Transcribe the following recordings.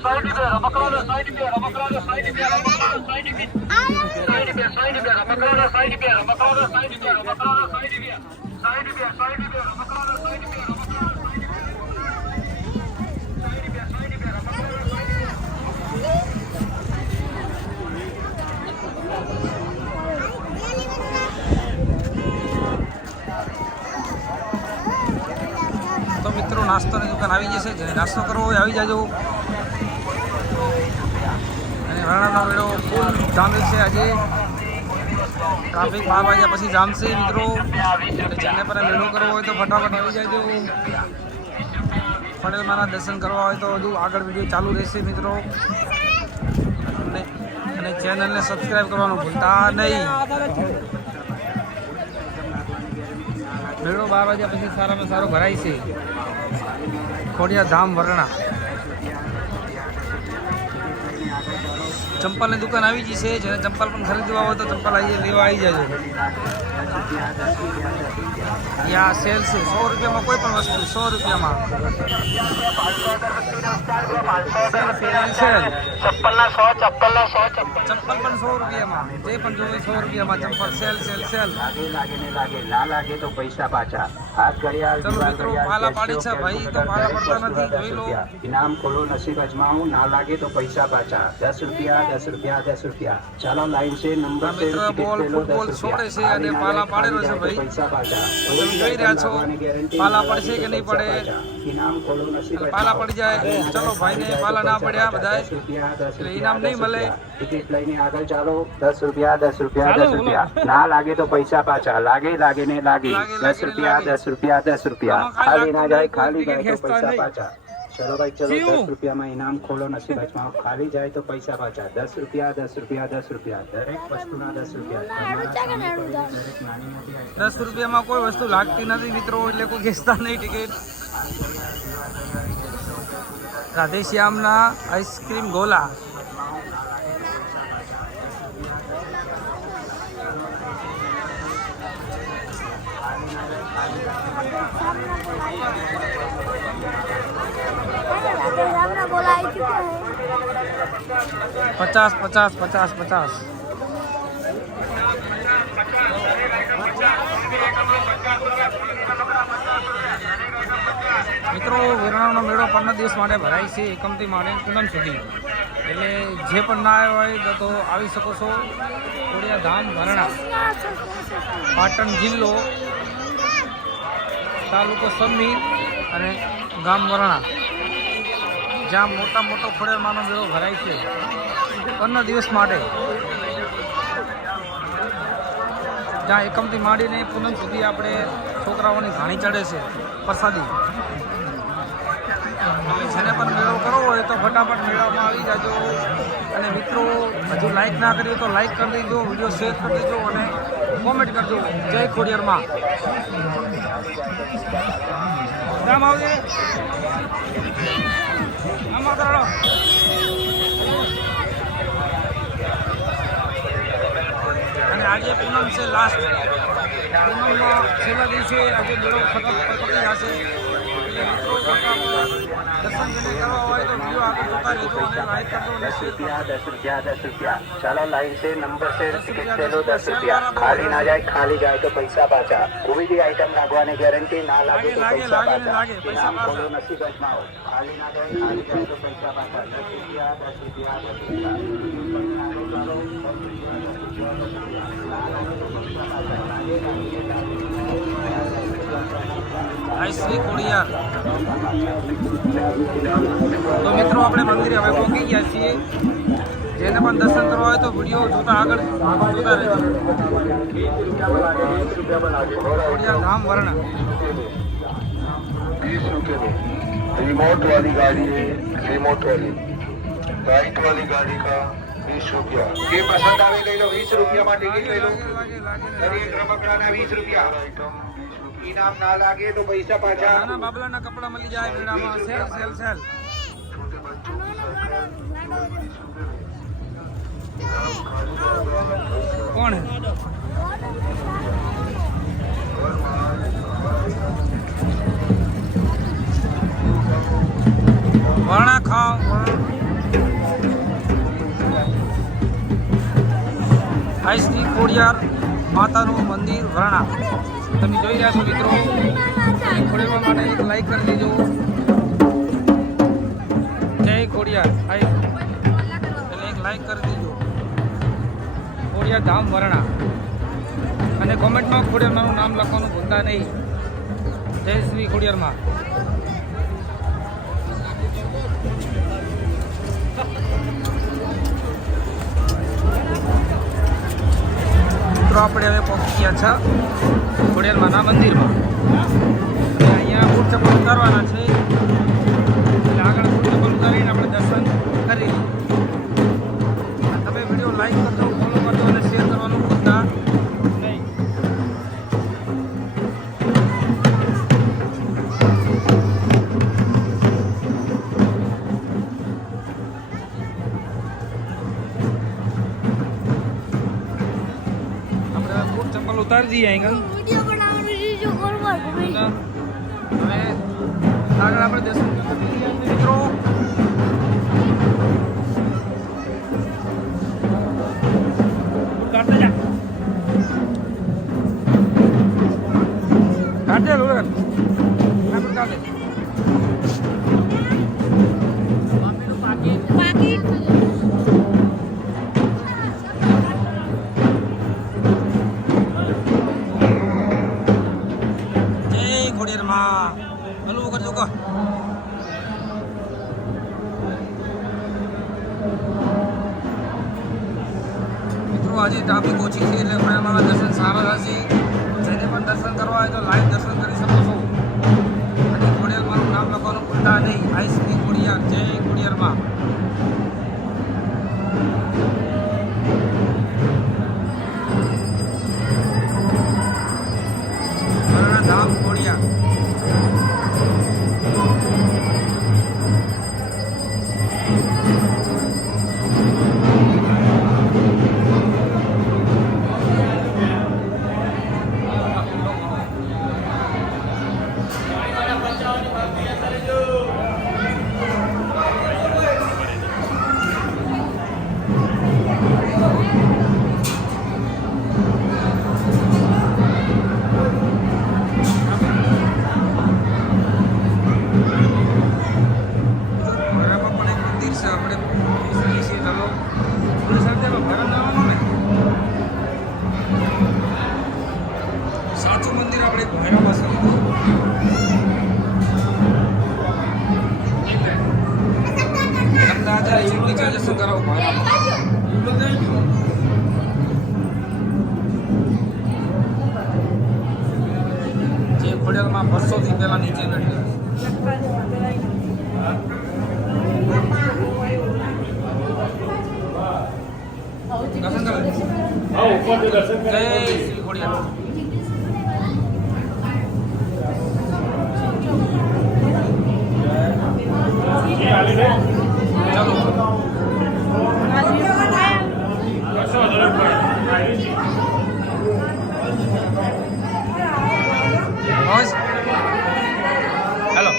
તો મિત્રો નાસ્તાની દુકાન આવી જશે, જેને નાસ્તો કરવો હોય આવી જાજો. અને વરણાનો મેળો ફૂલ જામે છે આજે. ટ્રાફિક 12 વાગ્યા પછી જામશે મિત્રો. જેને પર મેળો કરવો હોય તો ફટાફટ આવી જાજો. પડેલમાના દર્શન કરવા હોય તો હજુ આગળ વિડીયો ચાલુ રહેશે મિત્રો. અને ચેનલને સબસ્ક્રાઈબ કરવાનું ભૂલતા નહીં. મેળો 12 વાગ્યા પછી સારામાં સારો ભરાય છે. ખોડિયાર ધામ વરણા. ચંપલની દુકાન આવી ગઈ છે, જેને ચંપલ પણ ખરીદવા હોય તો ચંપલ લેવા આવી જાય. યા સેલ છે 100 રૂપિયામાં કોઈ પણ વસ્તુ 100 રૂપિયામાં. ચંપલ પણ 100 રૂપિયામાં. જે પણ જોવે 100 રૂપિયામાં ચંપલ. Sale sale sale. ચલો મિત્રો પાલા પાડી છે ભાઈ, તો પાલા પડતા નથી. જોઈ લો. ઇનામ ખોલો નસીબ અજમાવું, ના લાગે તો પૈસા પાછા. 10 રૂપિયા 10 રૂપિયા 10 રૂપિયા. ચાલો લાઈન છે નંબર છે. બોલ ફૂટબોલ છોડે છે અને પાલા પાડેલો છે ભાઈ. પૈસા પાછા. તમે જોઈ રહ્યા છો પાલા પડશે કે નહીં પડે. ઇનામ ખોલો નસીબ પાલા પડી જાય. ચલો ભાઈને પાલા ના પડ્યા બધા એટલે ઇનામ નહીં મળે. ટિકિટ લઈને આગળ ચાલો. 10 રૂપિયા 10 રૂપિયા 10 રૂપિયા. ના લાગે તો પૈસા પાછા. લાગે લાગે ને લાગે. 10 રૂપિયા 10 રૂપિયા 10 રૂપિયા. ખાલી ના જાય, ખાલી જાય તો પૈસા પાછા. ચલો ભાઈ ચલો. 10 રૂપિયામાં ઇનામ ખોલો નસીબ અજમાવો. ખાલી જાય તો પૈસા પાછા. 10 રૂપિયા 10 રૂપિયા 10 રૂપિયા. દરેક વસ્તુના 10 રૂપિયા. 10 રૂપિયામાં કોઈ વસ્તુ લાગતી નથી મિત્રો, એટલે કોઈ ખેંચતા નહીં ટિકિટ. રાધેશ્યામના આઈસ્ક્રીમ ગોલા. पचास 50 50 50. મિત્રો વેરાણાનો મેળો 15 દિવસ માટે ભરાય છે, એકમથી માંડીને પૂનમ સુધી. એટલે જે પણ ના આવ્યો હોય તો આવી શકો છો. ખોડિયાર ધામ વરણા, પાટણ જિલ્લો, તાલુકો સમીર અને ગામ વરણા, જ્યાં મોટો ખોડિયારમાંનો મેળો ભરાય છે 15 દિવસ માટે. જ્યાં એકમથી માંડીને પૂનમ સુધી આપણે છોકરાઓની ઘાણી ચડે છે પ્રસાદી. જેને પણ મેળો કરવો હોય તો ફટાફટ મેળામાં આવી જાજો. અને મિત્રો હજુ લાઈક ના કર્યું તો લાઈક કરી દેજો, વિડીયો શેર કરી દેજો અને કોમેન્ટ કરજો. જય ખોડિયારમાં. રામ આવજે. આમાં કરો. અને આજે પૂનમ છે લાસ્ટ. પૂનમમાં છેલ્લા દિવસે આજે મેળો પતી જશે. દર્શન જેને કરવા હોય તો વિડીયો આગળ જોતા રહેજો અને લાઈક કરજો અને શેર કરજો. 10 રૂપિયા 10 રૂપિયા. ચાલો લાઈન છે નંબર છે. ટિકિટ લે લો 10 રૂપિયા. ખાલી ના જાય, ખાલી જાય તો પૈસા પાછા. કોઈ બી આઈટમ લાગવાની ગેરંટી. ના લાગે તો પૈસા પાછા. ઇનામ ખોલો નસીબ અજમાવો. ખાલી ના જાય, ખાલી જાય તો પૈસા પાછા. 10 રૂપિયા 10 રૂપિયા 10 શ્રી ખોડિયાર. તો મિત્રો આપણે મંદિરે હવે પહોંચી ગયા છીએ. જેને પણ દર્શન કરવા હોય તો વિડીયો જોતા આગળ જોતા રહેજો. ખોડિયાર ધામ વરણા. रिमोट वाली गाड़ी है, रिमोट वाली राइट वाली गाड़ी का 20 रुपया. ये पसंद आवे ले लो. 20 रुपया में टिकट ले लो. एक रमकड़ा 20 रुपया. इनाम ना लागे तो पैसा पाछा. નાના બાબલાના કપડા મળી જાય મેળામાં. Sale sale sale. કોણ વરણા ખાઓ. આઈ શ્રી ખોડિયાર માતાનું મંદિર વરણા. તમે જોઈ રહ્યા છો મિત્રો. ખોડિયાર માટે એક લાઈક કરી દેજો. જય ખોડિયાર એટલે એક લાઈક કરી દેજો. ખોડિયાર ધામ વરણા અને કોમેન્ટમાં ખોડિયારમાંનું નામ લખવાનું ભૂલતા નહીં. જય શ્રી ખોડિયારમાં. મિત્રો આપણે હવે પહોંચી ગયા છે ખોડિયારમાંના મંદિરમાં. અને અહીંયા બૂટ ચપ્પલ ઉતારવાના છે એટલે આગળ બૂટ ચપ્પલ ઉતારીને આપણે દર્શન કરી લઈએ. તમે વિડીયો લાઈક કરજો, ફોલો કરજો અને શેર કરવાનું ભૂલતા નહીં. આપણે બૂટ ચપ્પલ ઉતારી દઈએ અહીં वीडियो बनाने की जो करवा भाई હવે આગળ આપણે દર્શન કરીએ મિત્રો. કાઢે જા કાઢે લોડર આપણે કાઢે पाकिट જય ખોડિયારમાં. હલવું કરજો કા. મિત્રો આજે ટ્રાફિક ઓછી છે એટલે ખોડિયારમાં દર્શન સારા થશે. જેને પણ દર્શન કરવા હોય તો લાઈવ દર્શન કરી શકો છો. અને ખોડિયારમાંનું નામ લખવાનું ભૂલતા નહીં. આઈ શ્રી ખોડિયાર. જય ખોડિયારમાં. વરણા ધામ ખોડિયાર. બરાબર પણ એક મંદિર છે આપણે જોઈએ છીએ. ચાલો આપણે સાથે ભરણ જવાનું ને સાચું મંદિર આપણે ભૈરવ પાસે લીધું. અમદાવાદ જેટલી ચાલીસ કરાવો ભૈરવ. જે ખોડિયારમાં વર્ષોથી પહેલા નીચે બેઠી. દર્શન કરે. જય શ્રી ખોડિયાર. ચાલો હેલો.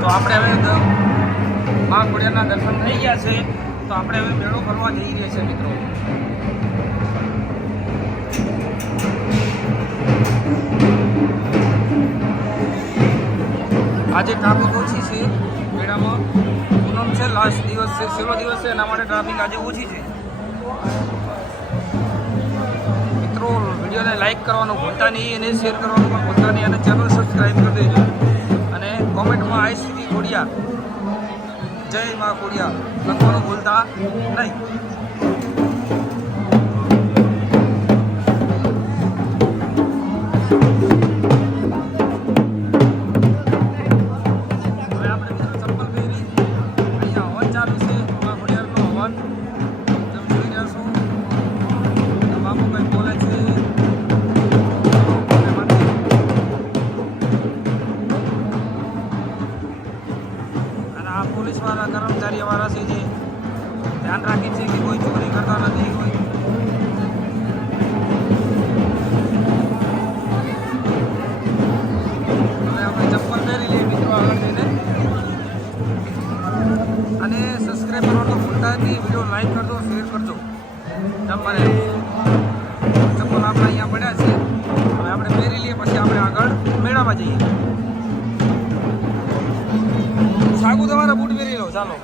તો આપણે હવે મા ખોડિયારના દર્શન થઈ ગયા છે. તો આપણે હવે મેળો ફરવા જઈ રહ્યા છીએ મિત્રો. આજે ટ્રાફિક ઓછી છે મેળામાં. પૂનમ છે, લાસ્ટ દિવસ છે, છેલ્લો દિવસ છે, એના માટે ટ્રાફિક આજે ઓછી છે. મિત્રો વિડીયોને લાઈક કરવાનું ભૂલતા નહીં અને શેર કરવાનું પણ ભૂલતા નહીં અને ચેનલ સબસ્ક્રાઈબ કરી દેજો. અને કોમેન્ટમાં આઈ શ્રી ખોડિયાર જય મા ખોડિયાર લખવાનું ભૂલતા નહીં. હવે આપણે મિત્રો ચપ્પલ પહેરી અહીંયા હવન ચાલુ છે. મા ખોડિયારનો હવન તમે જોઈ રહ્યા છો. બાપુ કંઈ બોલે છે. અને આ પોલીસવાળા કર્મચારીવાળા છે જે ધ્યાન રાખે છે કે કોઈ ચોરી કરતા નથી. કોઈ આગળ જઈને. અને સબસ્ક્રાઈબ કરવાનું તો ભૂલતા જ નહીં. વિડીયો લાઈક કરજો, શેર કરજો. તમારે ચપ્પલ આપણા અહીંયા પડ્યા છે, હવે આપણે પહેરી લઈએ, પછી આપણે આગળ મેળામાં જઈએ. સાગુ તમારા બૂટ પહેરી લો. ચાલો,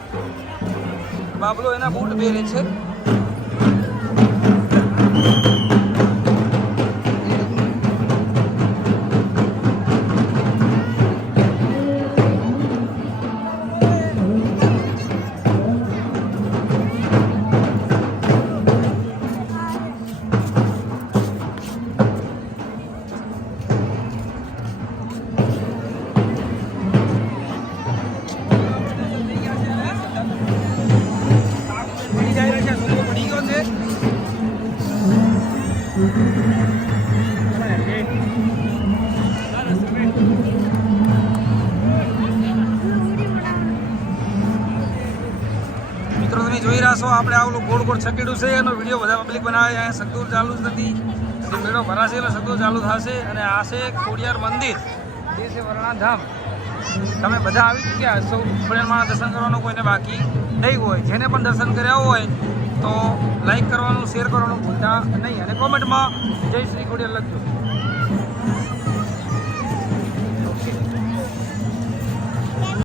બાબલો એના બૂટ પહેરે છે. મિત્રો તમે જોઈ રહ્યા છો આપણે આવું ગોળ ગોળ છકેડું છે, એનો વિડીયો બધા પબ્લિક બનાવે. અહીંયા સગદૂર ચાલુ જ નથી, જે મેળો ભરાશે એટલે સગદૂર ચાલુ થશે. અને આ છે ખોડિયાર મંદિર, જે છે વરણા ધામ. તમે બધા આવી ચૂક્યા હશો. ખોડિયારમાં દર્શન કરવાનું કોઈને બાકી નહીં હોય. જેને પણ દર્શન કર્યા હોય તો લાઈક કરવાનું, શેર કરવાનું ભૂલતા નહીં. અને કોમેન્ટમાં જય શ્રી ખોડિયાર લખજો.